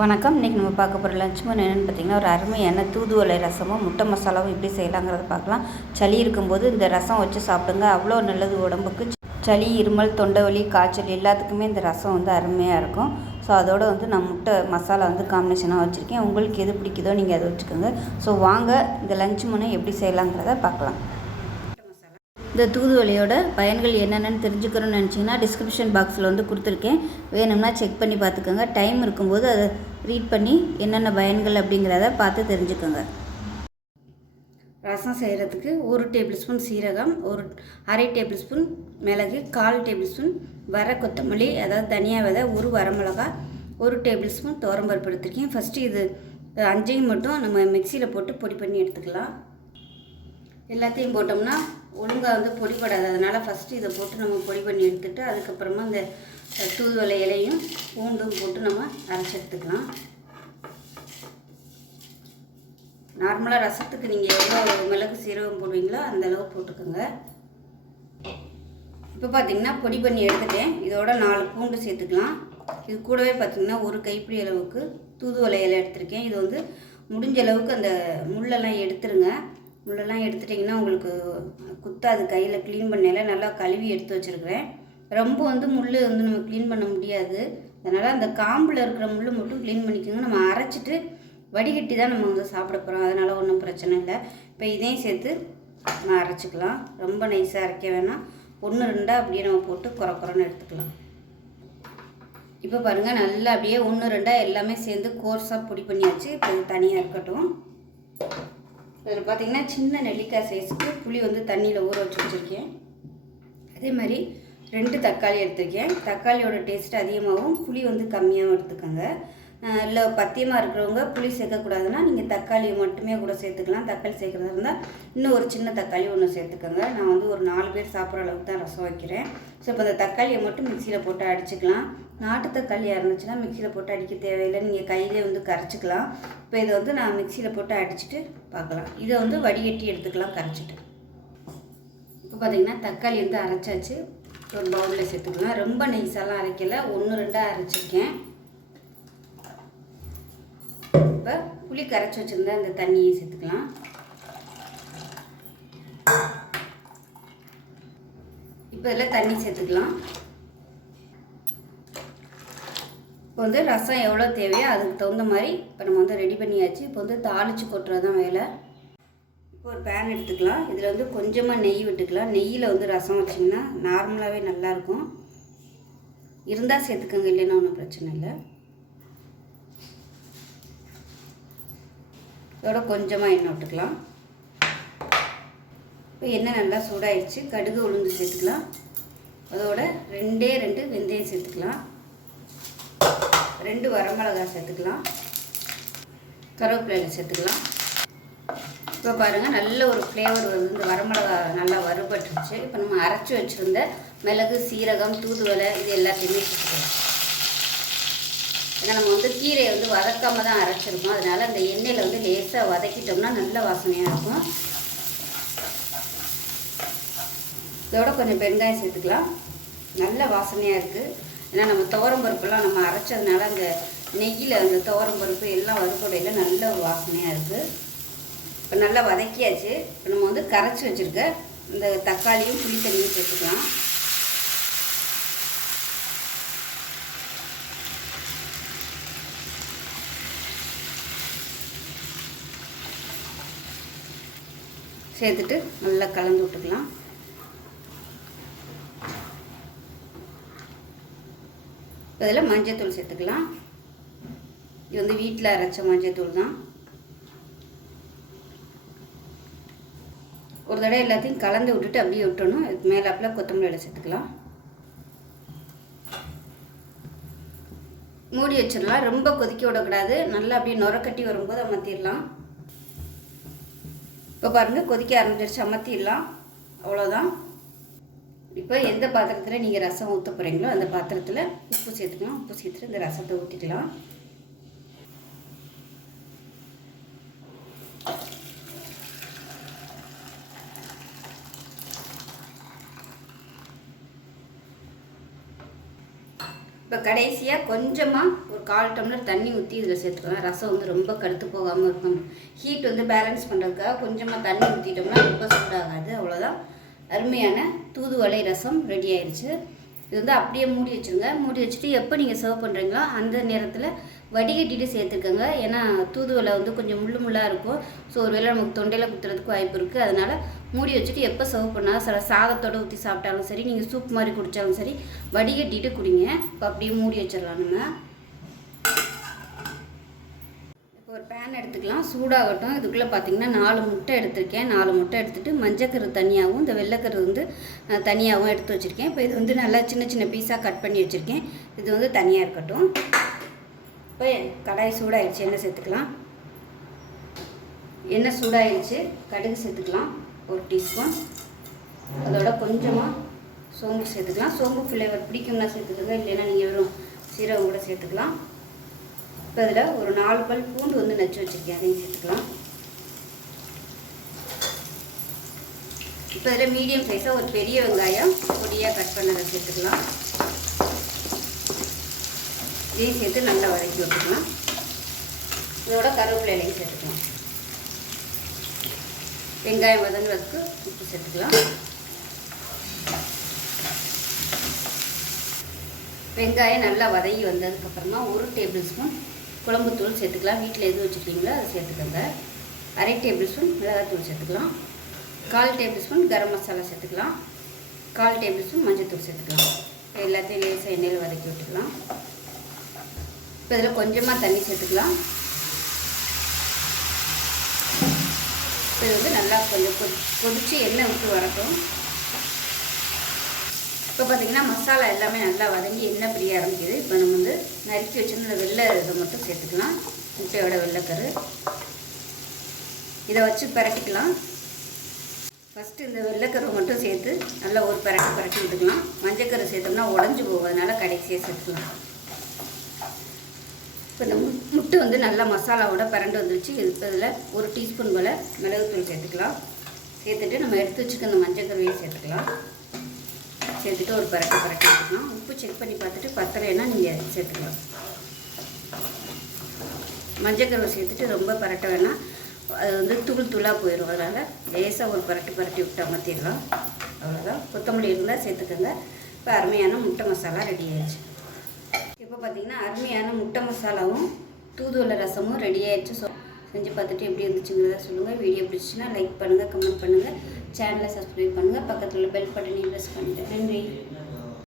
வணக்கம். இன்றைக்கி நம்ம பார்க்க போகிற லஞ்ச் மெனு என்னென்னு பார்த்திங்கன்னா, ஒரு அருமையான தூதுவளை ரசமும் முட்டை மசாலாவும் எப்படி செய்யலாங்கிறத பார்க்கலாம். சளி இருக்கும்போது இந்த ரசம் வச்சு சாப்பிடுங்க, அவ்வளோ நல்லது உடம்புக்கு. சளி, இருமல், தொண்டை வலி, காய்ச்சல் எல்லாத்துக்குமே இந்த ரசம் வந்து அருமையாக இருக்கும். ஸோ அதோடு வந்து நான் முட்டை மசாலா வந்து காம்பினேஷனாக வச்சுருக்கேன். உங்களுக்கு எது பிடிக்குதோ நீங்கள் அதை வச்சுக்கோங்க. ஸோ வாங்க இந்த லஞ்ச் மெனு எப்படி செய்யலாங்கிறத பார்க்கலாம். இந்த தூதுவளையோட பயன்கள் என்னென்னு தெரிஞ்சுக்கணும்னு நினச்சிங்கன்னா டிஸ்கிரிப்ஷன் பாக்ஸில் வந்து கொடுத்துருக்கேன். வேணும்னா செக் பண்ணி பார்த்துக்கோங்க. டைம் இருக்கும்போது அதை ரீட் பண்ணி என்னென்ன பயன்கள் அப்படிங்கிறத பார்த்து தெரிஞ்சுக்கோங்க. ரசம் செய்கிறதுக்கு 1 டேபிள் ஸ்பூன் சீரகம், ஒரு அரை டேபிள் ஸ்பூன் மிளகு, 1/4 டேபிள் ஸ்பூன் வர கொத்தமல்லி, அதாவது தனியா விதை, ஒரு வரமிளகா, 1 டேபிள் ஸ்பூன் துவரம்பருப்பு எடுத்துருக்கேன். ஃபஸ்ட்டு இது 5ஐயும் மட்டும் நம்ம மிக்சியில் போட்டு பொடி பண்ணி எடுத்துக்கலாம். எல்லாத்தையும் போட்டோம்னா ஒழுங்காக வந்து பொடிப்படாது. அதனால் ஃபஸ்ட்டு இதை போட்டு நம்ம பொடி பண்ணி எடுத்துகிட்டு அதுக்கப்புறமா இந்த தூதுவளை இலையும் பூண்டும் போட்டு நம்ம அரைச்சி எடுத்துக்கலாம். நார்மலாக ரசத்துக்கு நீங்கள் எவ்வளோ மிளகு சீரகம் போடுவீங்களோ அந்தளவு போட்டுக்கோங்க. இப்போ பார்த்திங்கன்னா பொடி பண்ணி எடுத்துட்டேன். இதோட 4 பூண்டு சேர்த்துக்கலாம். இது கூடவே பார்த்திங்கன்னா ஒரு கைப்பிடி அளவுக்கு தூதுவளை இலை எடுத்திருக்கேன். இது வந்து முடிஞ்ச அளவுக்கு அந்த முள்ளெல்லாம் எடுத்துருங்க. முள்ளெல்லாம் எடுத்துட்டிங்கன்னா உங்களுக்கு குத்தாது. கையில் க்ளீன் பண்ணையில் நல்லா கழுவி எடுத்து வச்சுருக்கிறேன். ரொம்ப வந்து முள் வந்து நம்ம க்ளீன் பண்ண முடியாது. அதனால் அந்த காம்பில் இருக்கிற முள் மட்டும் க்ளீன் பண்ணிக்கோங்க. நம்ம அரைச்சிட்டு வடிகட்டி தான் நம்ம வந்து சாப்பிட போகிறோம். அதனால் ஒன்றும் பிரச்சனை இல்லை. இப்போ இதையும் சேர்த்து நம்ம அரைச்சிக்கலாம். ரொம்ப நைஸாக அரைக்க வேணாம். 1-2 அப்படியே நம்ம போட்டு குறன்னு எடுத்துக்கலாம். இப்போ பாருங்கள், நல்லா அப்படியே 1-2 எல்லாமே சேர்ந்து கோர்ஸாக பொடி பண்ணியாச்சு. இப்போ இது தனியாக இருக்கட்டும். இதில் பார்த்திங்கன்னா சின்ன நெல்லிக்காய் சைஸுக்கு புளி வந்து தண்ணியில் ஊற வச்சு வச்சுருக்கேன். அதே மாதிரி 2 தக்காளி எடுத்துருக்கேன். தக்காளியோட டேஸ்ட்டு அதிகமாகவும் புளி வந்து கம்மியாகவும் எடுத்துக்கோங்க. இல்லை பத்தியமாக இருக்கிறவங்க புளி சேர்க்கக்கூடாதுன்னா நீங்கள் தக்காளியை மட்டுமே கூட சேர்த்துக்கலாம். தக்காளி சேர்க்குறதா இருந்தால் இன்னும் ஒரு சின்ன தக்காளி ஒன்று சேர்த்துக்கோங்க. நான் வந்து ஒரு 4 பேர் சாப்பிட்ற அளவுக்கு தான் ரசம் வைக்கிறேன். ஸோ இப்போ அந்த தக்காளியை மட்டும் மிக்சியில் போட்டு அடிச்சுக்கலாம். நாட்டு தக்காளியாக இருந்துச்சுன்னா மிக்சியில் போட்டு அடிக்க தேவையில்லை, நீங்கள் கையிலே வந்து கரைச்சிக்கலாம். இப்போ இதை வந்து நான் மிக்சியில் போட்டு அடிச்சுட்டு பார்க்கலாம். இதை வந்து வடிகட்டி எடுத்துக்கலாம் கரைச்சிட்டு. இப்போ பார்த்திங்கன்னா தக்காளி வந்து அரைச்சாச்சு. ஒரு பவுலில் சேர்த்துக்கலாம். ரொம்ப நைஸாலாம் அரைக்கலை, 1-2 அரைச்சிருக்கேன். இப்போ புளி கரைச்சி வச்சுருந்தா இந்த தண்ணியை சேர்த்துக்கலாம். இப்போ இதில் தண்ணி சேர்த்துக்கலாம். இப்போ வந்து ரசம் எவ்வளோ தேவையோ அதுக்கு தகுந்த மாதிரி இப்போ நம்ம வந்து ரெடி பண்ணியாச்சு. இப்போ வந்து தாளித்து கொட்டுறது தான் வேலை. இப்போ ஒரு பேன் எடுத்துக்கலாம். இதில் வந்து கொஞ்சமாக நெய் விட்டுக்கலாம். நெய்யில் வந்து ரசம் வச்சிங்கன்னா நார்மலாகவே நல்லாயிருக்கும். இருந்தால் சேர்த்துக்கோங்க, இல்லைன்னா ஒன்றும் பிரச்சனை இல்லை. இதோட கொஞ்சமாக எண்ணெய் விட்டுக்கலாம். இப்போ எண்ணெய் நல்லா சூடாயிடுச்சு. கடுகு உளுந்து சேர்த்துக்கலாம். அதோட 2 வெந்தயம் சேர்த்துக்கலாம். 2 வரமிளகாய் சேர்த்துக்கலாம். கருவேப்பிலை சேர்த்துக்கலாம். இப்போ பாருங்கள், நல்ல ஒரு ஃப்ளேவர் வருது. இந்த வரமிளகாய் நல்லா வறுபட்டுருச்சு. இப்போ நம்ம அரைச்சி வச்சுருந்த மிளகு, சீரகம், தூதுவளை இது எல்லாத்தையுமே சேர்த்துக்கலாம். ஏன்னா நம்ம வந்து கீரையை வந்து வதக்காமல் தான் அரைச்சிருக்கோம். அதனால் அந்த எண்ணெயில் வந்து லேசாக வதக்கிட்டோம்னா நல்ல வாசனையாக இருக்கும். இதோட கொஞ்சம் வெங்காயம் சேர்த்துக்கலாம். நல்ல வாசனையாக இருக்குது. ஏன்னா நம்ம துவரம்பருப்புலாம் நம்ம அரைச்சதுனால அந்த நெய்யில் அந்த துவரம்பருப்பு எல்லாம் வறுப்படையில் நல்ல ஒரு வாசனையாக இருக்குது. இப்போ நல்லா வதக்கியாச்சு. இப்போ நம்ம வந்து கரைச்சி வச்சுருக்க இந்த தக்காளியும் புளி தண்ணியும் சேர்த்துக்கலாம். சேர்த்துட்டு நல்லா கலந்து விட்டுக்கலாம். இதில் மஞ்சள் சேர்த்துக்கலாம். இது வந்து வீட்டில் அரைச்ச மஞ்சள் தான். ஒரு தடவை எல்லாத்தையும் கலந்து விட்டுட்டு அப்படியே விட்டணும். இதுக்கு மேலாப்பில் கொத்தமல்லி சேர்த்துக்கலாம். மூடி வச்சிடலாம். ரொம்ப கொதிக்க விடக்கூடாது. நல்லா அப்படியே நுரக்கட்டி வரும்போது அமர்த்திடலாம். இப்போ பாருங்கள், கொதிக்க ஆரம்பிச்சிருச்சு. அமர்த்திடலாம். அவ்வளோதான். இப்போ எந்த பாத்திரத்தில் நீங்கள் ரசம் ஊற்ற போகிறீங்களோ அந்த பாத்திரத்தில் உப்பு சேர்த்துக்கலாம். உப்பு சேர்த்துட்டு இந்த ரசத்தை ஊற்றிக்கலாம். இப்போ கடைசியாக கொஞ்சமாக ஒரு 1/4 டம்ளர் தண்ணி ஊற்றி இதில் சேர்த்துக்கலாம். ரசம் வந்து ரொம்ப கடுத்து போகாமல் இருக்கும். ஹீட் வந்து பேலன்ஸ் பண்ணுறதுக்காக கொஞ்சமாக தண்ணி ஊற்றிட்டோம்னா ரொம்ப சூடாகாது. அவ்வளோதான், அருமையான தூதுவளை ரசம் ரெடி ஆயிடுச்சு. இது வந்து அப்படியே மூடி வச்சுருங்க. மூடி வச்சுட்டு எப்போ நீங்கள் சர்வ் பண்ணுறீங்களோ அந்த நேரத்தில் வடிகட்டிட்டு சேர்த்துக்கோங்க. ஏன்னா தூதுவளை வந்து கொஞ்சம் முள்ளாக இருக்கும். ஸோ ஒருவேளை நமக்கு தொண்டையில் குத்துறதுக்கு வாய்ப்பு இருக்குது. அதனால் மூடி வச்சுட்டு எப்போ சர்வ் பண்ணால் சாதத்தோடு ஊற்றி சாப்பிட்டாலும் சரி, நீங்கள் சூப் மாதிரி குடித்தாலும் சரி, வடிகட்டிட்டு குடிங்க. இப்போ அப்படியே மூடி வச்சிடலாம். நம்ம இப்போ ஒரு பேன் எடுத்துக்கலாம், சூடாகட்டும். இதுக்குள்ளே பார்த்திங்கன்னா 4 முட்டை எடுத்திருக்கேன். 4 முட்டை எடுத்துகிட்டு மஞ்சக்கரு தனியாகவும் இந்த வெள்ளைக்கரு வந்து தனியாகவும் எடுத்து வச்சுருக்கேன். இப்போ இது வந்து நல்லா சின்ன சின்ன பீஸாக கட் பண்ணி வச்சுருக்கேன். இது வந்து தனியாக இருக்கட்டும். இப்போ கடாய் சூடாகிடுச்சு, எண்ணெய் சேர்த்துக்கலாம். எண்ணெய் சூடாகிடுச்சு, கடுகு சேர்த்துக்கலாம் 1 டீஸ்பூன். அதோட கொஞ்சமாக சோம்பு சேர்த்துக்கலாம். சோம்பு ஃப்ளேவர் பிடிக்கும்னா சேர்த்துக்கோங்க, இல்லைன்னா நீங்கள் வெறும் சீரகம் கூட சேர்த்துக்கலாம். இப்போ இதில் ஒரு 4 பல் பூண்டு வந்து நச்சு வச்சுருக்கேன், அதையும் சேர்த்துக்கலாம். இப்போ இதில் மீடியம் சைஸாக ஒரு பெரிய வெங்காயம் பொடியாக கட் பண்ணதை சேர்த்துக்கலாம். இதையும் சேர்த்து நல்லா வதக்கி விட்டுக்கலாம். இதோட கருவேப்பிலையும் சேர்த்துக்கலாம். வெங்காயம் வதங்குறதுக்கு உப்பு சேர்த்துக்கலாம். வெங்காயம் நல்லா வதங்கி வந்ததுக்கப்புறமா 1 டேபிள் ஸ்பூன் குழம்புத்தூள் சேர்த்துக்கலாம். வீட்டில் எது வச்சுருக்கீங்களோ அதை சேர்த்துக்கோங்க. 1/2 டேபிள் ஸ்பூன் மிளகாத்தூள் சேர்த்துக்கலாம். 1/4 டேபிள் ஸ்பூன் கரம் மசாலா சேர்த்துக்கலாம். 1/4 டேபிள் ஸ்பூன் மஞ்சள் சேர்த்துக்கலாம். எல்லாத்தையும் லேசாக எண்ணெயில் வதக்கி விட்டுக்கலாம். இப்போ இதில் கொஞ்சமாக தண்ணி சேர்த்துக்கலாம். இப்போ இது வந்து நல்லா கொஞ்சம் கொதித்து எண்ணெய் விட்டு வரட்டும். இப்போ பார்த்திங்கன்னா மசாலா எல்லாமே நல்லா வதங்கி எண்ணெய் பிரிய ஆரம்பிக்குது. இப்போ நம்ம வந்து நறுக்கி வச்சுருந்த வெள்ளை இதை மட்டும் சேர்த்துக்கலாம். முட்டையோட வெள்ளைக்கரு இதை வச்சு பரட்டிக்கலாம். ஃபஸ்ட்டு இந்த வெள்ளைக்கரு மட்டும் சேர்த்து நல்லா ஒரு பரட்டி விட்டுக்கலாம். மஞ்சக்கரு சேர்த்தோம்னா உடஞ்சி போகும், அதனால் கடைசியாக சேர்த்துக்கலாம். இப்போ இந்த முட்டை வந்து நல்லா மசாலாவோட பரண்டு வந்துருச்சு. இதில் 1 டீஸ்பூன் போல் மிளகுத்தூள் சேர்த்துக்கலாம். சேர்த்துட்டு நம்ம எடுத்து வச்சுக்க அந்த மஞ்சக்கருவையும் சேர்த்துக்கலாம். சேர்த்துட்டு ஒரு பரட்டி விட்டுக்கலாம். உப்பு செக் பண்ணி பார்த்துட்டு பத்தலைன்னா நீங்கள் சேர்த்துக்கலாம். மஞ்சக்கருவை சேர்த்துட்டு ரொம்ப பரட்ட வேணாம், அது வந்து தூளாக போயிடும். அதனால் லேசாக ஒரு பரட்டி விட்டு அமர்த்திடலாம். அவ்வளோதான். கொத்தமல்லி இருந்தால் சேர்த்துக்கோங்க. இப்போ அருமையான முட்டை மசாலா ரெடி ஆயிடுச்சு. இப்போ பார்த்திங்கன்னா அருமையான முட்டை மசாலாவும் தூதுவளை ரசமும் ரெடி ஆயிடுச்சு. ஸோ செஞ்சு பார்த்துட்டு எப்படி இருந்துச்சுங்கிறத சொல்லுங்கள். வீடியோ பிடிச்சின்னா லைக் பண்ணுங்கள், கமெண்ட் பண்ணுங்கள், சேனலை சப்ஸ்கிரைப் பண்ணுங்கள், பக்கத்தில் உள்ள பெல் பட்டனையும் ப்ரெஸ் பண்ணிவிட்டு நன்றி.